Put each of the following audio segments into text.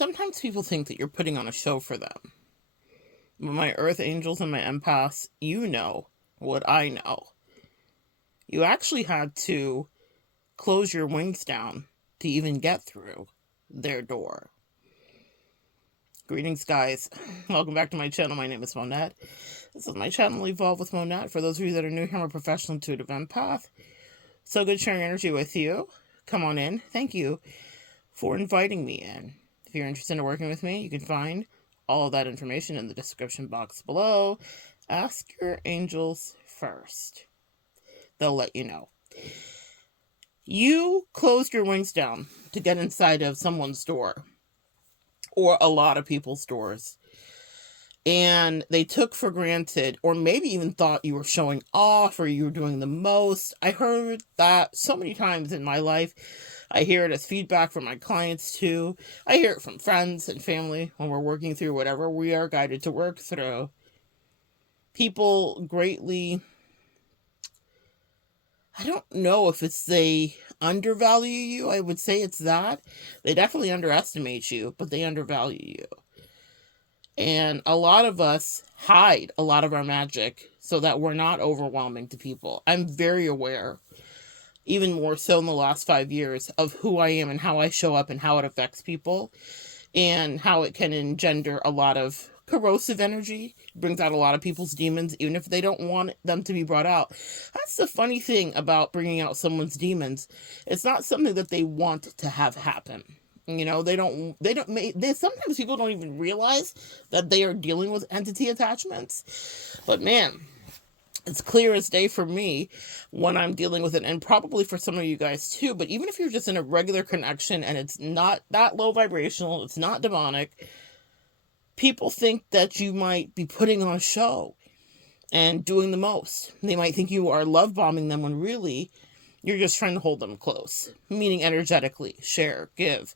sometimes people think that you're putting on a show for them. But my earth angels and my empaths, you know what I know. You actually had to close your wings down to even get through their door. Greetings, guys. Welcome back to my channel. My name is Monette. This is my channel, Evolve with Monette. For those of you that are new here, I'm a professional intuitive empath. So good sharing energy with you. Come on in. Thank you for inviting me in. If you're interested in working with me, you can find all of that information in the description box below. Ask your angels first. They'll let you know. You closed your wings down to get inside of someone's door, or a lot of people's doors, and they took for granted, or maybe even thought you were showing off or you were doing the most. I heard that so many times in my life. I hear it as feedback from my clients too. I hear it from friends and family when we're working through whatever we are guided to work through. People greatly, I don't know if it's they undervalue you. I would say it's that. They definitely underestimate you, but they undervalue you. And a lot of us hide a lot of our magic so that we're not overwhelming to people. I'm very aware, even more so in the last 5 years, of who I am and how I show up and how it affects people and how it can engender a lot of corrosive energy, brings out a lot of people's demons, even if they don't want them to be brought out. That's the funny thing about bringing out someone's demons. It's not something that they want to have happen. You know, sometimes people don't even realize that they are dealing with entity attachments. But man, it's clear as day for me when I'm dealing with it, and probably for some of you guys too. But even if you're just in a regular connection and it's not that low vibrational, it's not demonic, people think that you might be putting on a show and doing the most. They might think you are love bombing them when really you're just trying to hold them close, meaning energetically, share, give,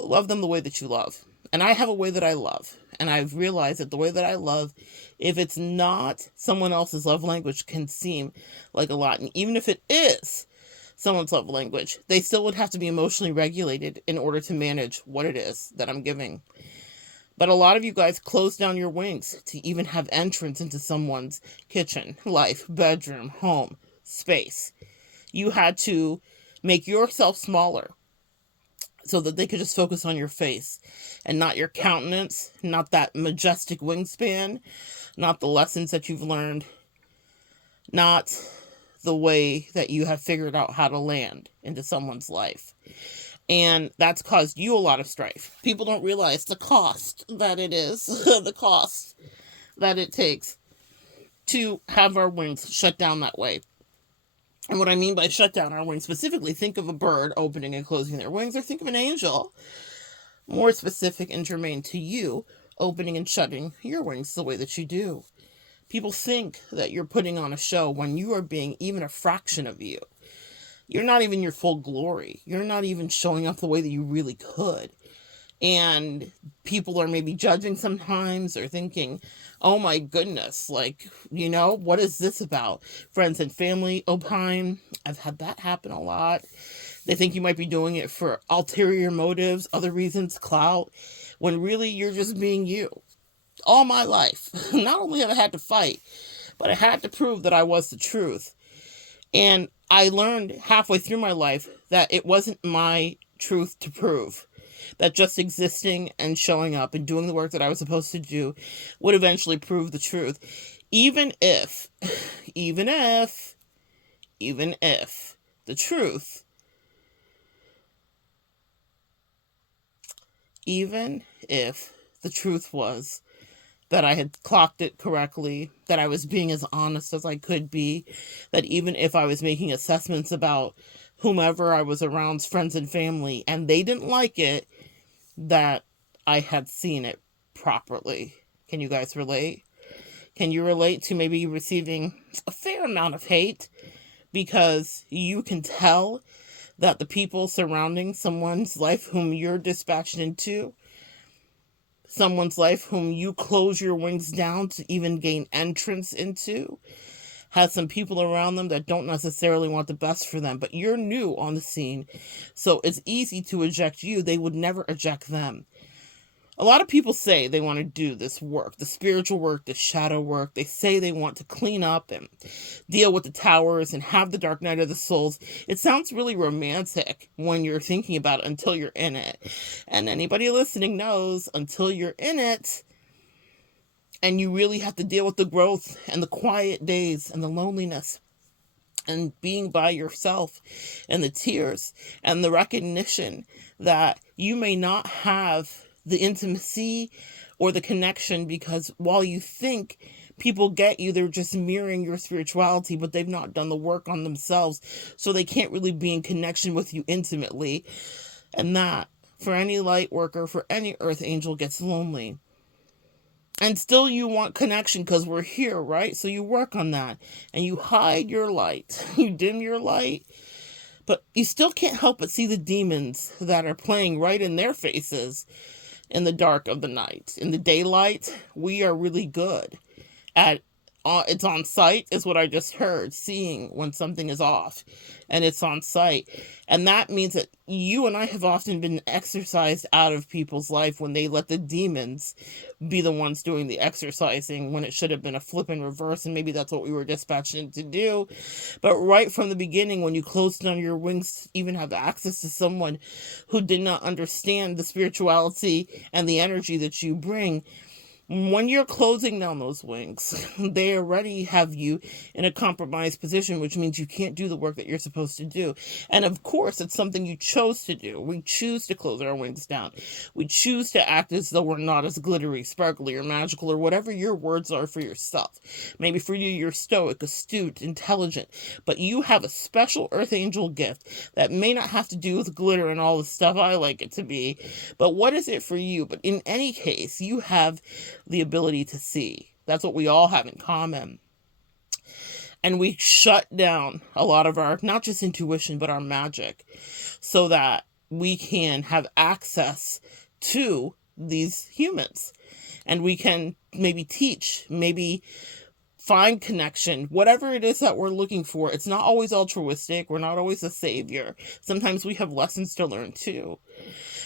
love them the way that you love. And I have a way that I love. And I've realized that the way that I love, if it's not someone else's love language, can seem like a lot. And even if it is someone's love language, they still would have to be emotionally regulated in order to manage what it is that I'm giving. But a lot of you guys close down your wings to even have entrance into someone's kitchen, life, bedroom, home, space. You had to make yourself smaller so that they could just focus on your face and not your countenance, not that majestic wingspan, not the lessons that you've learned, not the way that you have figured out how to land into someone's life. And that's caused you a lot of strife. People don't realize the cost that it is, the cost that it takes to have our wings shut down that way. And what I mean by shut down our wings, specifically, think of a bird opening and closing their wings, or think of an angel, more specific and germane to you, opening and shutting your wings the way that you do. People think that you're putting on a show when you are being even a fraction of you. You're not even your full glory. You're not even showing up the way that you really could. And people are maybe judging sometimes, or thinking, oh my goodness, like, you know, what is this about? Friends and family opine. I've had that happen a lot. They think you might be doing it for ulterior motives, other reasons, clout, when really you're just being you. All my life, not only have I had to fight, but I had to prove that I was the truth. And I learned halfway through my life that it wasn't my truth to prove. That just existing and showing up and doing the work that I was supposed to do would eventually prove the truth. Even if the truth, even if the truth was that I had clocked it correctly, that I was being as honest as I could be, that even if I was making assessments about whomever I was around, friends and family, and they didn't like it, that I had seen it properly. Can you guys relate? Can you relate to maybe receiving a fair amount of hate because you can tell that the people surrounding someone's life whom you're dispatched into, someone's life whom you close your wings down to even gain entrance into, has some people around them that don't necessarily want the best for them, but you're new on the scene, so it's easy to eject you. They would never eject them. A lot of people say they want to do this work, the spiritual work, the shadow work. They say they want to clean up and deal with the towers and have the dark night of the souls. It sounds really romantic when you're thinking about it until you're in it. And anybody listening knows until you're in it, and you really have to deal with the growth and the quiet days and the loneliness and being by yourself and the tears and the recognition that you may not have the intimacy or the connection, because while you think people get you, they're just mirroring your spirituality, but they've not done the work on themselves, so they can't really be in connection with you intimately. And that, for any light worker, for any earth angel, gets lonely. And still you want connection because we're here, right? So you work on that and you hide your light. You dim your light, but you still can't help but see the demons that are playing right in their faces in the dark of the night. In the daylight, we are really good at it's on sight, is what I just heard, seeing when something is off, and it's on sight. And that means that you and I have often been exorcised out of people's life when they let the demons be the ones doing the exercising, when it should have been a flip and reverse, and maybe that's what we were dispatched in to do. But right from the beginning, when you closed down your wings to even have access to someone who did not understand the spirituality and the energy that you bring, when you're closing down those wings, they already have you in a compromised position, which means you can't do the work that you're supposed to do. And of course, it's something you chose to do. We choose to close our wings down. We choose to act as though we're not as glittery, sparkly, or magical, or whatever your words are for yourself. Maybe for you, you're stoic, astute, intelligent, but you have a special earth angel gift that may not have to do with glitter and all the stuff I like it to be. But what is it for you? But in any case, you have the ability to see. That's what we all have in common. And we shut down a lot of our, not just intuition, but our magic, so that we can have access to these humans. And we can maybe teach, maybe find connection, whatever it is that we're looking for. It's not always altruistic. We're not always a savior. Sometimes we have lessons to learn too.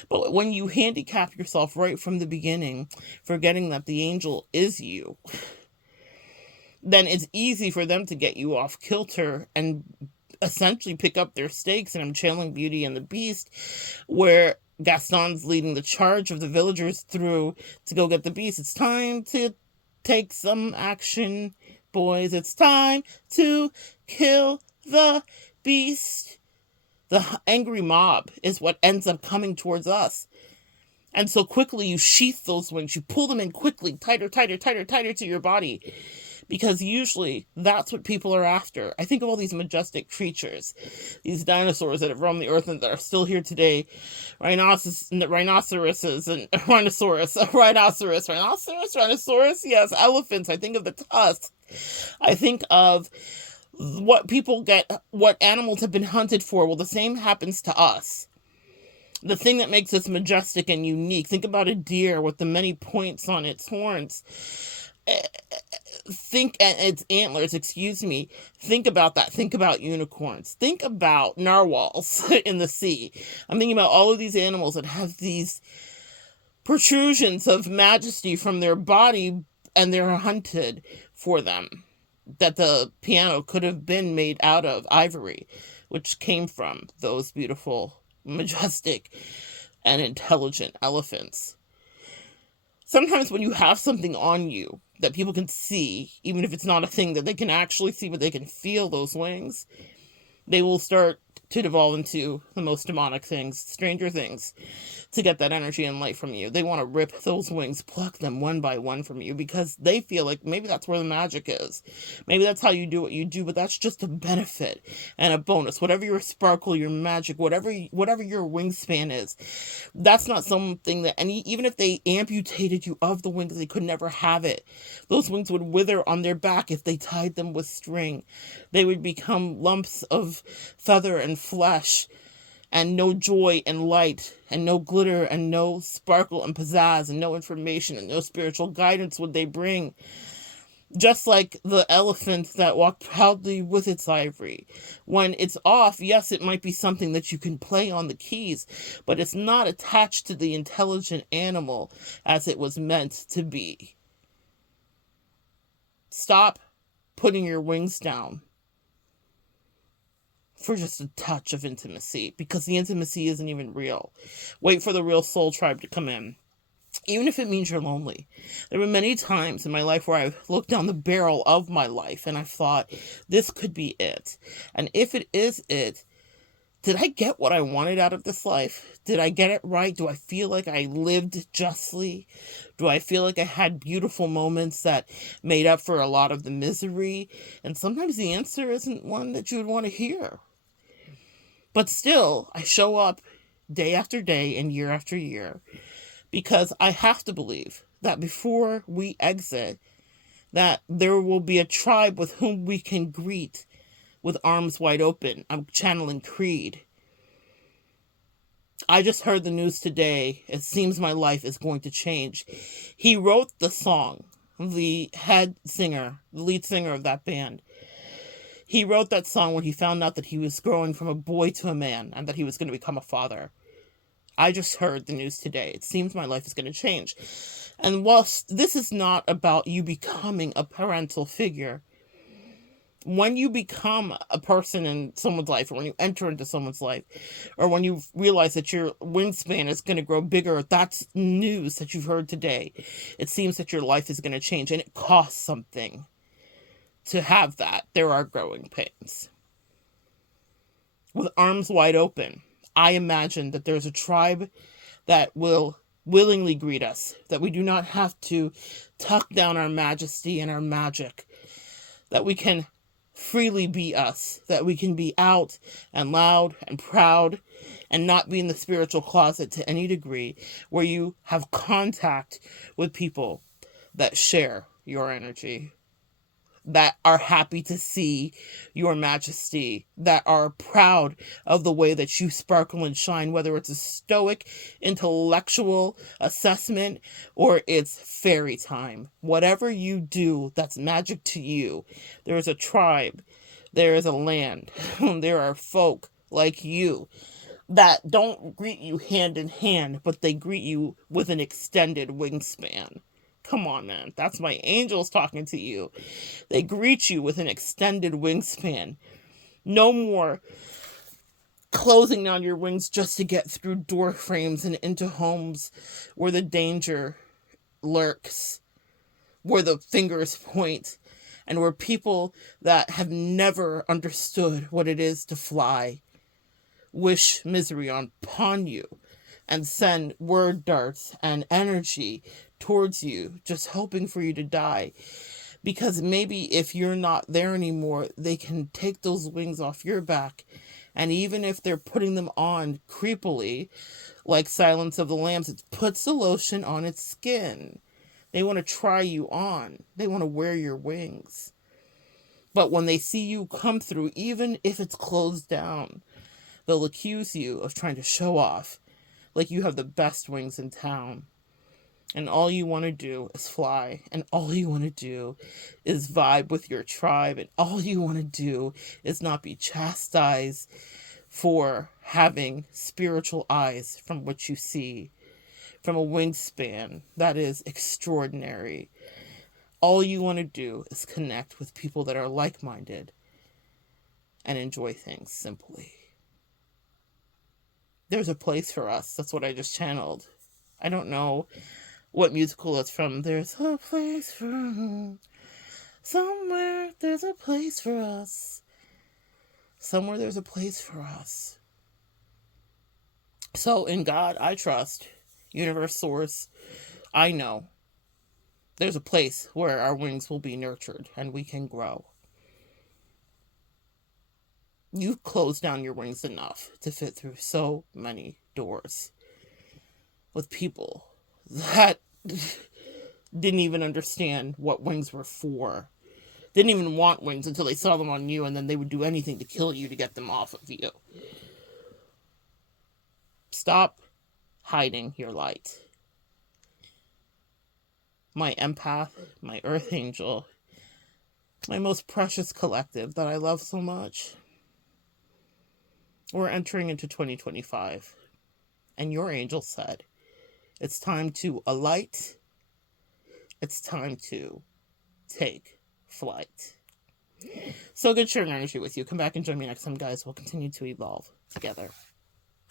But when you handicap yourself right from the beginning, forgetting that the angel is you, then it's easy for them to get you off kilter and essentially pick up their stakes. And I'm channeling Beauty and the Beast, where Gaston's leading the charge of the villagers through to go get the beast. It's time to take some action, boys. It's time to kill the beast. The angry mob is what ends up coming towards us. And so quickly you sheath those wings. You pull them in quickly, tighter, tighter, tighter, tighter to your body. Because usually that's what people are after. I think of all these majestic creatures, these dinosaurs that have roamed the earth and that are still here today. Rhinoceroses and rhinoceros, yes, elephants. I think of the tusks. I think of what people get, what animals have been hunted for. Well, the same happens to us. The thing that makes us majestic and unique. Think about a deer with the many points on its horns. Think its antlers, excuse me. Think about that. Think about unicorns. Think about narwhals in the sea. I'm thinking about all of these animals that have these protrusions of majesty from their body, and they're hunted for them. That the piano could have been made out of ivory, which came from those beautiful, majestic, and intelligent elephants. Sometimes when you have something on you that people can see, even if it's not a thing that they can actually see, but they can feel those wings, they will start to devolve into the most demonic things, stranger things, to get that energy and light from you. They want to rip those wings, pluck them one by one from you, because they feel like maybe that's where the magic is. Maybe that's how you do what you do, but that's just a benefit and a bonus. Whatever your sparkle, your magic, whatever your wingspan is, that's not something that, and even if they amputated you of the wings, they could never have it. Those wings would wither on their back if they tied them with string. They would become lumps of feather and flesh, and no joy and light, and no glitter, and no sparkle and pizzazz, and no information, and no spiritual guidance would they bring. Just like the elephant that walked proudly with its ivory. When it's off, yes, it might be something that you can play on the keys, but it's not attached to the intelligent animal as it was meant to be. Stop putting your wings down for just a touch of intimacy, because the intimacy isn't even real. Wait for the real soul tribe to come in. Even if it means you're lonely. There were many times in my life where I've looked down the barrel of my life and I've thought, this could be it. And if it is it, did I get what I wanted out of this life? Did I get it right? Do I feel like I lived justly? Do I feel like I had beautiful moments that made up for a lot of the misery? And sometimes the answer isn't one that you would want to hear. But still, I show up day after day and year after year, because I have to believe that before we exit, that there will be a tribe with whom we can greet with arms wide open. I'm channeling Creed. I just heard the news today. It seems my life is going to change. He wrote the song, the head singer, the lead singer of that band. He wrote that song when he found out that he was growing from a boy to a man and that he was going to become a father. I just heard the news today. It seems my life is going to change. And whilst this is not about you becoming a parental figure, when you become a person in someone's life, or when you enter into someone's life, or when you realize that your wingspan is going to grow bigger, that's news that you've heard today. It seems that your life is going to change, and it costs something to have that. There are growing pains. With arms wide open, I imagine that there's a tribe that will willingly greet us, that we do not have to tuck down our majesty and our magic, that we can freely be us, that we can be out and loud and proud and not be in the spiritual closet to any degree, where you have contact with people that share your energy, that are happy to see your majesty, that are proud of the way that you sparkle and shine, whether it's a stoic, intellectual assessment or it's fairy time. Whatever you do that's magic to you, there is a tribe, there is a land, there are folk like you that don't greet you hand in hand, but they greet you with an extended wingspan. Come on, man. That's my angels talking to you. They greet you with an extended wingspan. No more closing down your wings just to get through door frames and into homes where the danger lurks, where the fingers point, and where people that have never understood what it is to fly wish misery upon you and send word darts and energy towards you, just hoping for you to die. Because maybe if you're not there anymore, they can take those wings off your back. And even if they're putting them on creepily, like Silence of the Lambs, it puts the lotion on its skin. They want to try you on. They want to wear your wings. But when they see you come through, even if it's closed down, they'll accuse you of trying to show off, like you have the best wings in town. And all you want to do is fly. And all you want to do is vibe with your tribe. And all you want to do is not be chastised for having spiritual eyes from what you see, from a wingspan that is extraordinary. All you want to do is connect with people that are like-minded and enjoy things simply. There's a place for us. That's what I just channeled. I don't know what musical it's from. There's a place for somewhere. There's a place for us. Somewhere there's a place for us. So in God, I trust. Universe, source, I know there's a place where our wings will be nurtured and we can grow. You've closed down your wings enough to fit through so many doors with people that didn't even understand what wings were for. Didn't even want wings until they saw them on you, and then they would do anything to kill you to get them off of you. Stop hiding your light. My empath, my earth angel, My most precious collective that I love so much. We're entering into 2025. And your angel said, it's time to alight. It's time to take flight. So good sharing energy with you. Come back and join me next time, guys. We'll continue to evolve together.